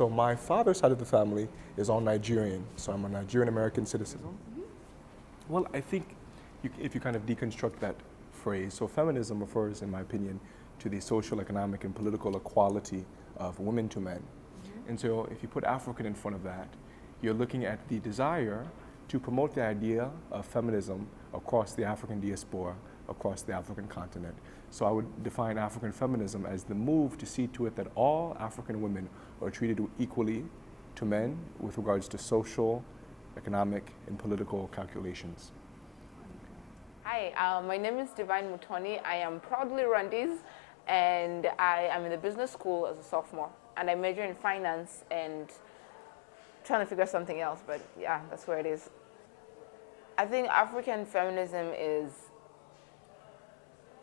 So my father's side of the family is all Nigerian, so I'm a Nigerian American citizen. Well, I think if you kind of deconstruct that phrase, so feminism refers, in my opinion, to the social, economic, and political equality of women to men. And so if you put African in front of that, you're looking at the desire to promote the idea of feminism across the African diaspora, across the African continent. So I would define African feminism as the move to see to it that all African women are treated equally to men with regards to social, economic, and political calculations. Hi, my name is Divine Mutoni. I am proudly Rwandese, and I am in the business school as a sophomore. And I major in finance and trying to figure something else, but yeah, that's where it is. I think African feminism is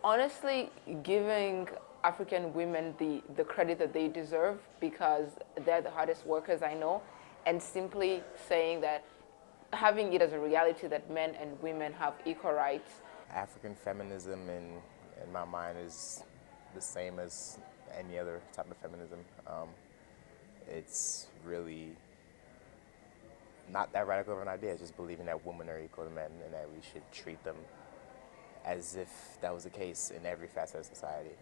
honestly giving African women the credit that they deserve because they're the hardest workers I know, and simply saying that having it as a reality that men and women have equal rights. African feminism in my mind is the same as any other type of feminism. It's really not that radical of an idea. It's just believing that women are equal to men and that we should treat them as if that was the case in every facet of society.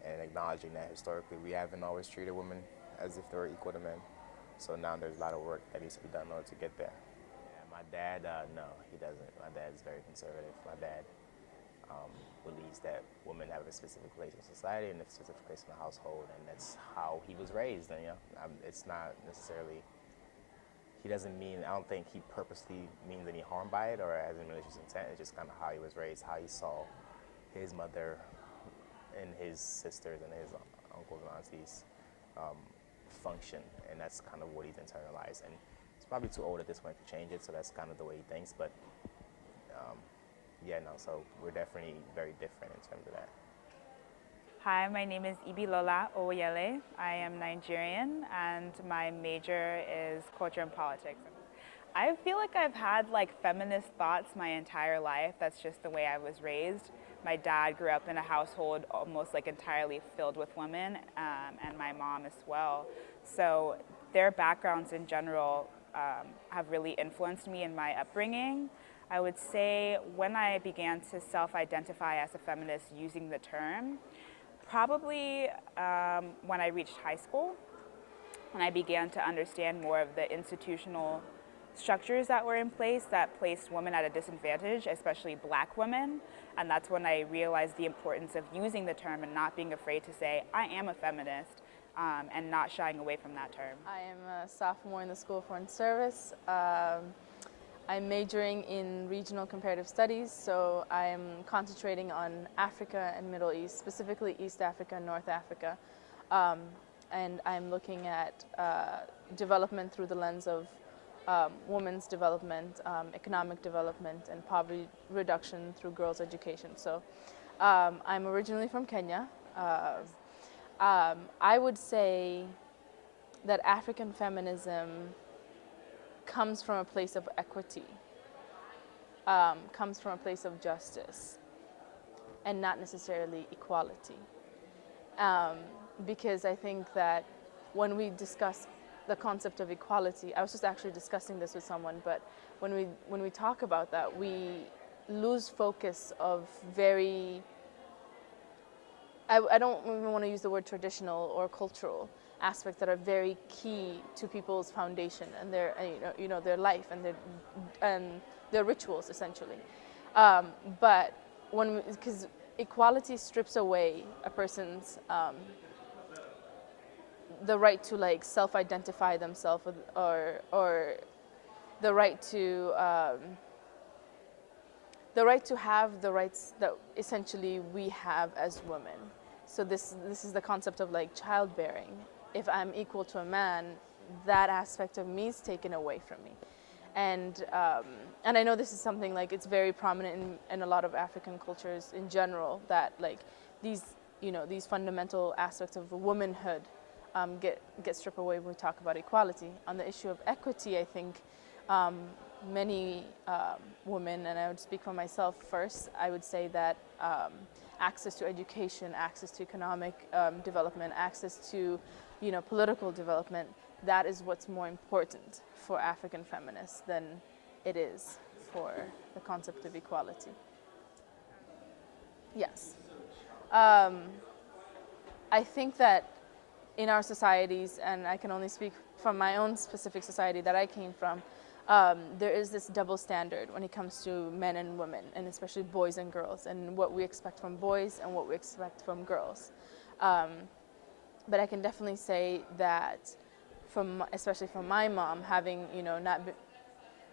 And acknowledging that historically we haven't always treated women as if they were equal to men. So now there's a lot of work that needs to be done in order to get there. Yeah, my dad, no, he doesn't. My dad is very conservative. My dad believes that women have a specific place in society and a specific place in the household, and that's how he was raised. And it's not necessarily. He doesn't mean. I don't think he purposely means any harm by it or has any malicious intent. It's just kind of how he was raised, how he saw his mother and his sisters and his uncles and aunties function, and that's kind of what he's internalized. And he's probably too old at this point to change it, so that's kind of the way he thinks. But so we're definitely very different in terms of that. Hi, my name is Ibilola Owoyele. I am Nigerian, and my major is culture and politics. I feel like I've had feminist thoughts my entire life. That's just the way I was raised. My dad grew up in a household almost entirely filled with women, and my mom as well. So their backgrounds in general have really influenced me in my upbringing. I would say when I began to self-identify as a feminist using the term, probably when I reached high school, when I began to understand more of the institutional structures that were in place that placed women at a disadvantage, especially Black women. And that's when I realized the importance of using the term and not being afraid to say, I am a feminist, and not shying away from that term. I am a sophomore in the School of Foreign Service. I'm majoring in regional comparative studies, so I'm concentrating on Africa and Middle East, specifically East Africa and North Africa. And I'm looking at development through the lens of women's development, economic development, and poverty reduction through girls' education. So I'm originally from Kenya. I would say that African feminism comes from a place of equity, comes from a place of justice, and not necessarily equality. Because I think that when we discuss the concept of equality, I was just actually discussing this with someone, but when we talk about that, we lose focus of very, I don't even want to use the word traditional or cultural aspects that are very key to people's foundation and their, their life and their rituals essentially. But because equality strips away a person's the right to self-identify themselves, or the right to have the rights that essentially we have as women. So this is the concept of childbearing. If I'm equal to a man, that aspect of me is taken away from me. And I know this is something it's very prominent in a lot of African cultures in general, that these fundamental aspects of womanhood get stripped away when we talk about equality. On the issue of equity, I think many women, and I would speak for myself first, I would say that access to education, access to economic development, access to political development, that is what's more important for African feminists than it is for the concept of equality. Yes. I think that in our societies, and I can only speak from my own specific society that I came from, there is this double standard when it comes to men and women, and especially boys and girls, and what we expect from boys and what we expect from girls. But I can definitely say that, especially from my mom, having not been,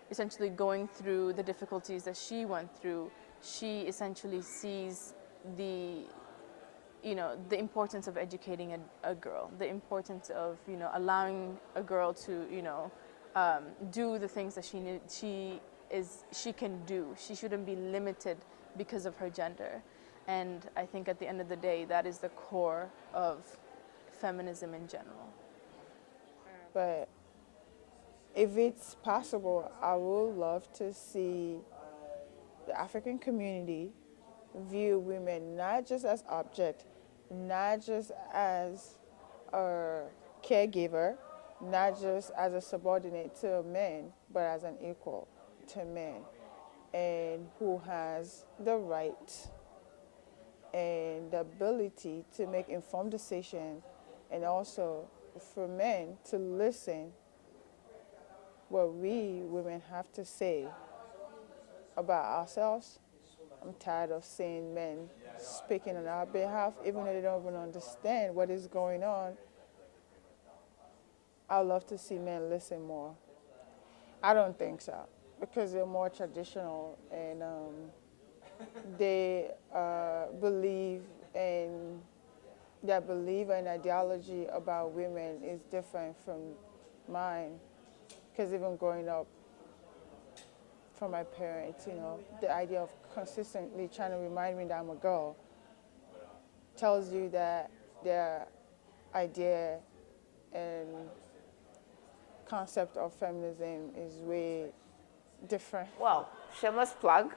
essentially going through the difficulties that she went through, she essentially sees the the importance of educating a girl, the importance of allowing a girl to do the things that she can do. She shouldn't be limited because of her gender, and I think at the end of the day, that is the core of feminism in general. But if it's possible, I would love to see the African community view women not just as object, not just as a caregiver, not just as a subordinate to men, but as an equal to men, and who has the right and the ability to make informed decisions, and also for men to listen what we women have to say about ourselves. I'm tired of seeing men speaking on our behalf, even though they don't even understand what is going on. I'd love to see men listen more. I don't think so, because they're more traditional, and they believe in their belief and ideology about women is different from mine. Because even growing up from my parents, the idea of consistently trying to remind me that I'm a girl tells you that their idea and concept of feminism is way different. Well, shameless plug.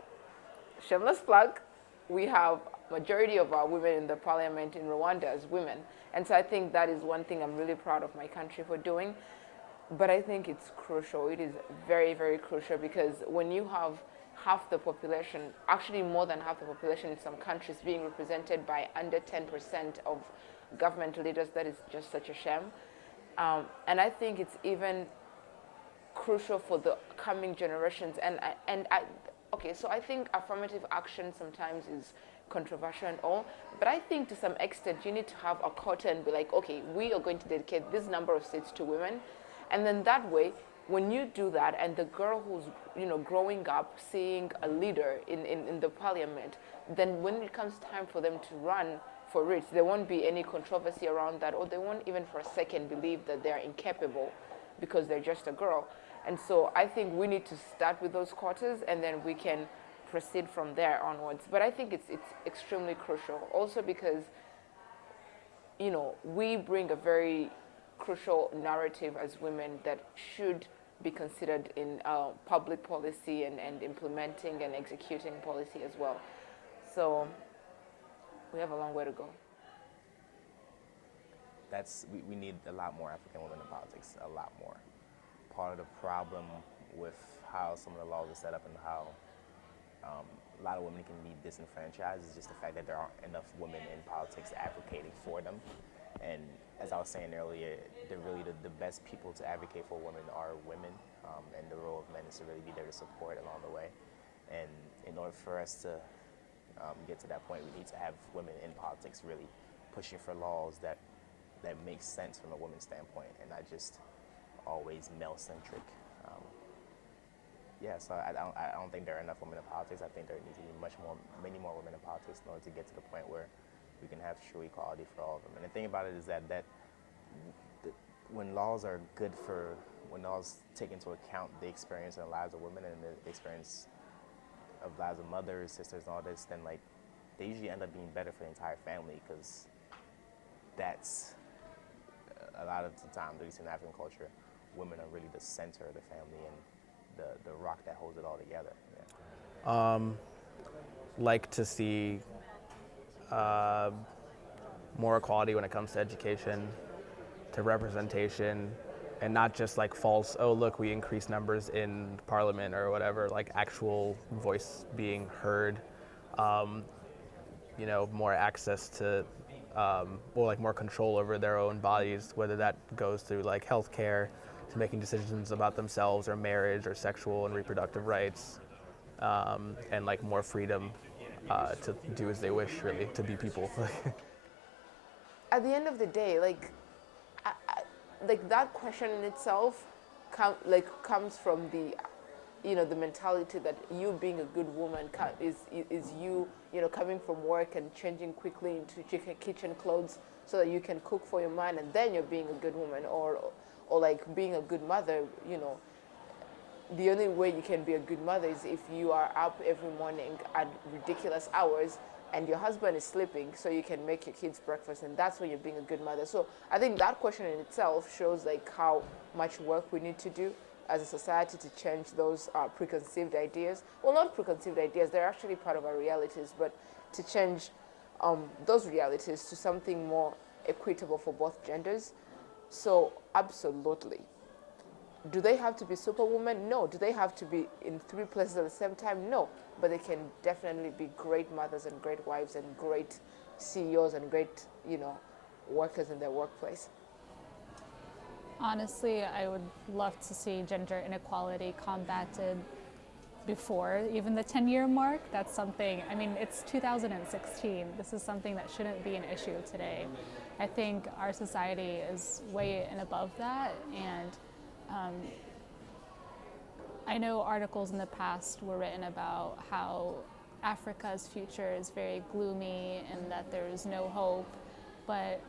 Shameless plug. We have majority of our women in the parliament in Rwanda as women, and so I think that is one thing I'm really proud of my country for doing. But I think it's crucial. It is very, very crucial, because when you have half the population, actually more than half the population in some countries, being represented by under 10% of government leaders, that is just such a shame. And I think it's even crucial for the coming generations. Okay, so I think affirmative action sometimes is controversial and all, but I think to some extent you need to have a quota and be like, okay, we are going to dedicate this number of seats to women, and then that way, when you do that, and the girl who's growing up seeing a leader in the parliament, then when it comes time for them to run for it, there won't be any controversy around that, or they won't even for a second believe that they're incapable because they're just a girl. And so I think we need to start with those quotas, and then we can proceed from there onwards. But I think it's extremely crucial, also because we bring a very crucial narrative as women that should be considered in public policy and implementing and executing policy as well. So we have a long way to go. We need a lot more African women in politics, a lot more. Part of the problem with how some of the laws are set up and how a lot of women can be disenfranchised is just the fact that there aren't enough women in politics advocating for them. And as I was saying earlier, the best people to advocate for women are women, and the role of men is to really be there to support along the way. And in order for us to get to that point, we need to have women in politics really pushing for laws that make sense from a woman's standpoint, and not just always male-centric. So I don't think there are enough women in politics. I think there needs to be many more women in politics in order to get to the point where we can have true equality for all of them. And the thing about it is that when laws take into account the experience and the lives of women and the experience of lives of mothers, sisters, and all this, then they usually end up being better for the entire family, because that's a lot of the time, at least in African culture, women are really the center of the family and the rock that holds it all together. Yeah. Like to see more equality when it comes to education, to representation, and not just like false, oh look, we increased numbers in parliament or whatever, like actual voice being heard, more access to, or like more control over their own bodies, whether that goes through like healthcare, to making decisions about themselves or marriage or sexual and reproductive rights, and like more freedom to do as they wish, really, to be people. At the end of the day, like that question in itself comes from the mentality that you being a good woman is you coming from work and changing quickly into kitchen clothes so that you can cook for your man, and then you're being a good woman, or like being a good mother. The only way you can be a good mother is if you are up every morning at ridiculous hours and your husband is sleeping so you can make your kids breakfast, and that's when you're being a good mother. So I think that question in itself shows like how much work we need to do as a society to change those preconceived ideas. Well, not preconceived ideas, they're actually part of our realities, but to change those realities to something more equitable for both genders. So absolutely. Do they have to be superwoman? No. Do they have to be in 3 places at the same time? No. But they can definitely be great mothers and great wives and great CEOs and great, workers in their workplace. Honestly, I would love to see gender inequality combated before even the 10-year mark. That's something, it's 2016. This is something that shouldn't be an issue today. I think our society is way and above that, and I know articles in the past were written about how Africa's future is very gloomy and that there is no hope, but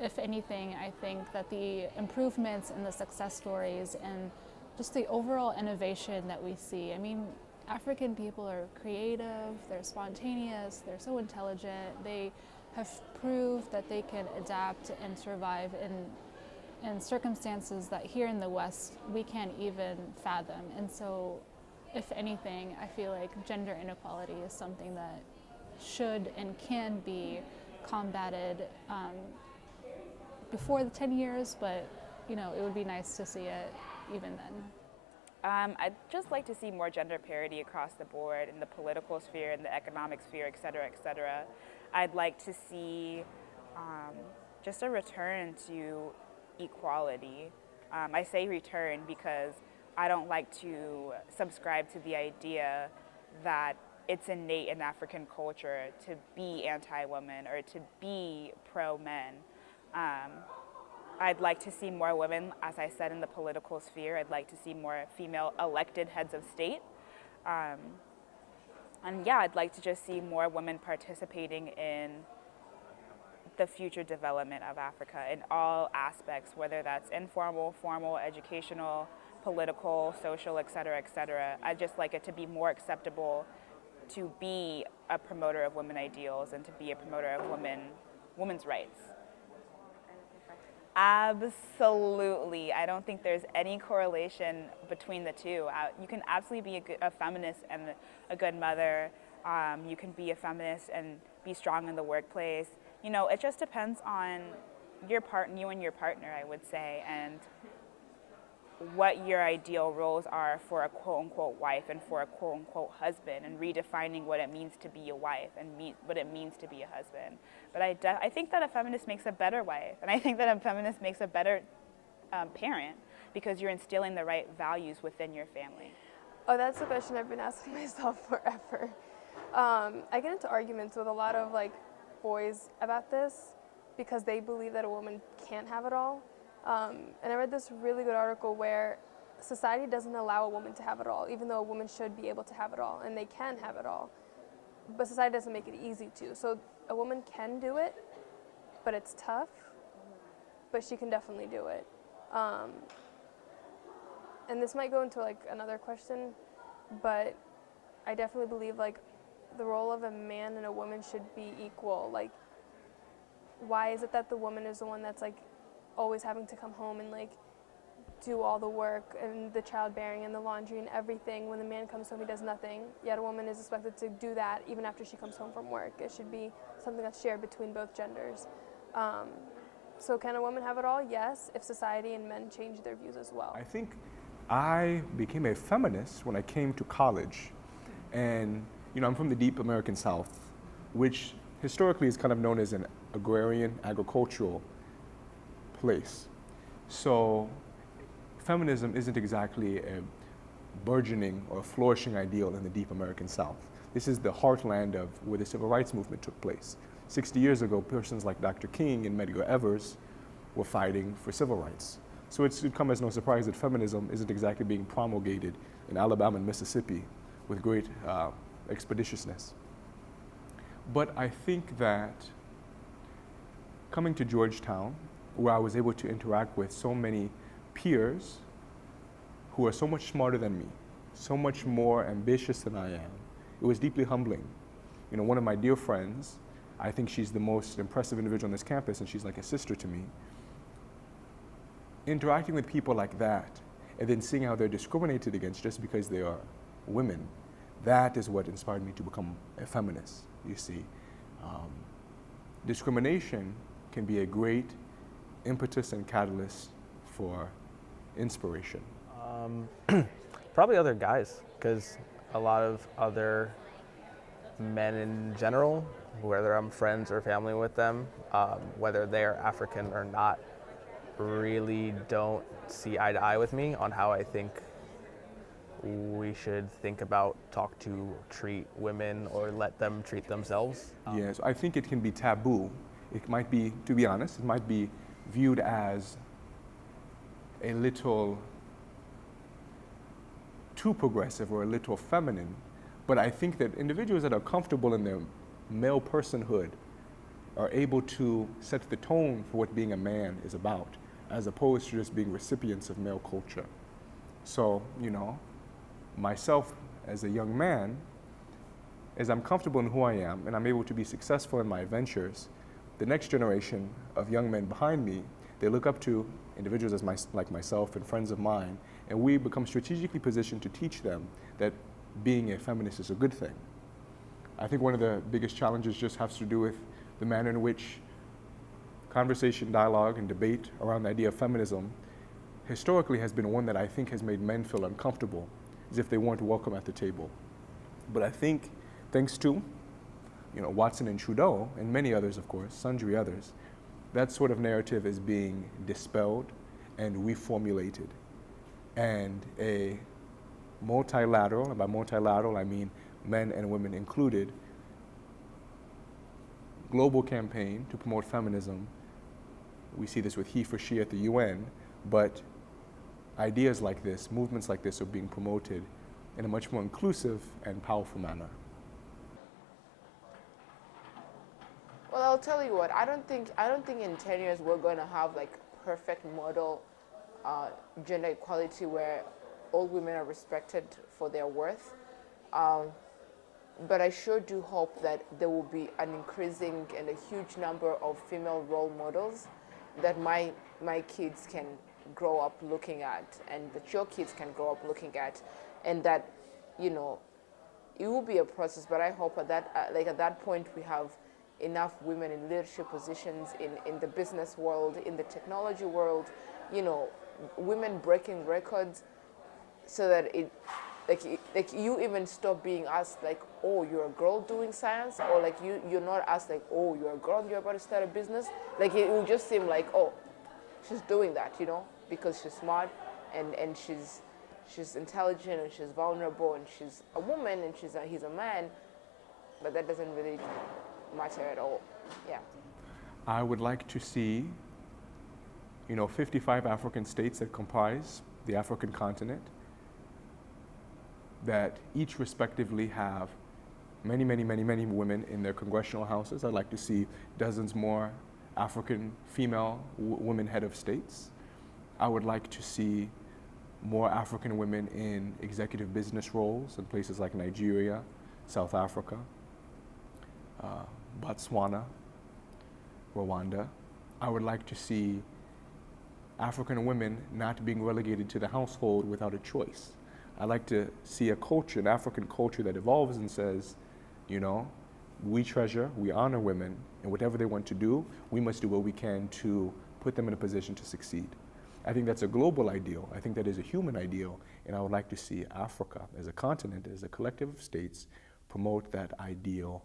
if anything, I think that the improvements and the success stories and just the overall innovation that we see, African people are creative, they're spontaneous, they're so intelligent, they have proved that they can adapt and survive in circumstances that here in the West we can't even fathom. And so, if anything, I feel like gender inequality is something that should and can be combated before the 10 years, but it would be nice to see it even then. I'd just like to see more gender parity across the board in the political sphere, in the economic sphere, et cetera, et cetera. I'd like to see just a return to equality. I say return because I don't like to subscribe to the idea that it's innate in African culture to be anti-women or to be pro-men. I'd like to see more women, as I said, in the political sphere. I'd like to see more female elected heads of state. And yeah, I'd like to just see more women participating in the future development of Africa in all aspects, whether that's informal, formal, educational, political, social, et cetera, et cetera. I'd just like it to be more acceptable to be a promoter of women ideals and to be a promoter of women's rights. Absolutely. I don't think there's any correlation between the two. You can absolutely be a feminist and a good mother. You can be a feminist and be strong in the workplace. It just depends on you and your partner, I would say, and what your ideal roles are for a quote-unquote wife and for a quote-unquote husband, and redefining what it means to be a wife and what it means to be a husband. But I think that a feminist makes a better wife, and I think that a feminist makes a better parent, because you're instilling the right values within your family. Oh, that's a question I've been asking myself forever. I get into arguments with a lot of boys about this because they believe that a woman can't have it all. And I read this really good article where society doesn't allow a woman to have it all, even though a woman should be able to have it all, and they can have it all. But society doesn't make it easy to. So a woman can do it, but it's tough, but she can definitely do it. And this might go into another question, but I definitely believe the role of a man and a woman should be equal. Why is it that the woman is the one that's always having to come home and do all the work and the childbearing and the laundry and everything? When the man comes home, he does nothing, yet a woman is expected to do that even after she comes home from work. It should be something that's shared between both genders. So can a woman have it all? Yes, if society and men change their views as well. I think I became a feminist when I came to college. And, I'm from the deep American South, which historically is kind of known as an agrarian, agricultural place. So feminism isn't exactly a burgeoning or flourishing ideal in the deep American South. This is the heartland of where the civil rights movement took place. 60 years ago, persons like Dr. King and Medgar Evers were fighting for civil rights. So it should come as no surprise that feminism isn't exactly being promulgated in Alabama and Mississippi with great expeditiousness. But I think that coming to Georgetown, where I was able to interact with so many peers who are so much smarter than me, so much more ambitious than I am, it was deeply humbling. One of my dear friends, I think she's the most impressive individual on this campus, and she's like a sister to me. Interacting with people like that, and then seeing how they're discriminated against just because they are women, that is what inspired me to become a feminist, you see. Discrimination can be a great impetus and catalyst for inspiration. Probably other guys, because a lot of other men in general, whether I'm friends or family with them, whether they're African or not, really don't see eye to eye with me on how I think we should think about, talk to, treat women, or let them treat themselves. Yes, I think it can be taboo. It might be, to be honest, it might be viewed as a little too progressive or a little feminine. But I think that individuals that are comfortable in their male personhood are able to set the tone for what being a man is about, as opposed to just being recipients of male culture. So, myself as a young man, as I'm comfortable in who I am and I'm able to be successful in my ventures, the next generation of young men behind me, they look up to individuals like myself and friends of mine, and we become strategically positioned to teach them that being a feminist is a good thing. I think one of the biggest challenges just has to do with the manner in which conversation, dialogue, and debate around the idea of feminism historically has been one that I think has made men feel uncomfortable, as if they weren't welcome at the table. But I think, thanks to Watson and Trudeau, and many others, of course, sundry others, that sort of narrative is being dispelled and reformulated. And a multilateral, and by multilateral I mean men and women included, global campaign to promote feminism. We see this with he for she at the UN, but ideas like this, movements like this are being promoted in a much more inclusive and powerful manner. Well, I'll tell you what. I don't think in 10 years we're going to have like perfect model gender equality where all women are respected for their worth. But I sure do hope that there will be an increasing and a huge number of female role models that my kids can grow up looking at, and that your kids can grow up looking at, and that it will be a process. But I hope at that point we have enough women in leadership positions in the business world, in the technology world, women breaking records, so that like you even stop being asked like, oh, you're a girl doing science, or like you're not asked like, oh, you're a girl and you're about to start a business. Like it will just seem like, oh, she's doing that, because she's smart and she's intelligent and she's vulnerable and she's a woman and he's a man, but that doesn't really matter at all. Yeah. I would like to see 55 African states that comprise the African continent, that each respectively have many, many, many, many women in their congressional houses. I'd like to see dozens more African female women head of states. I would like to see more African women in executive business roles in places like Nigeria, South Africa, Botswana, Rwanda. I would like to see African women not being relegated to the household without a choice. I like to see a culture, an African culture that evolves and says, we treasure, we honor women, and whatever they want to do, we must do what we can to put them in a position to succeed. I think that's a global ideal. I think that is a human ideal, and I would like to see Africa as a continent, as a collective of states, promote that ideal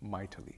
mightily.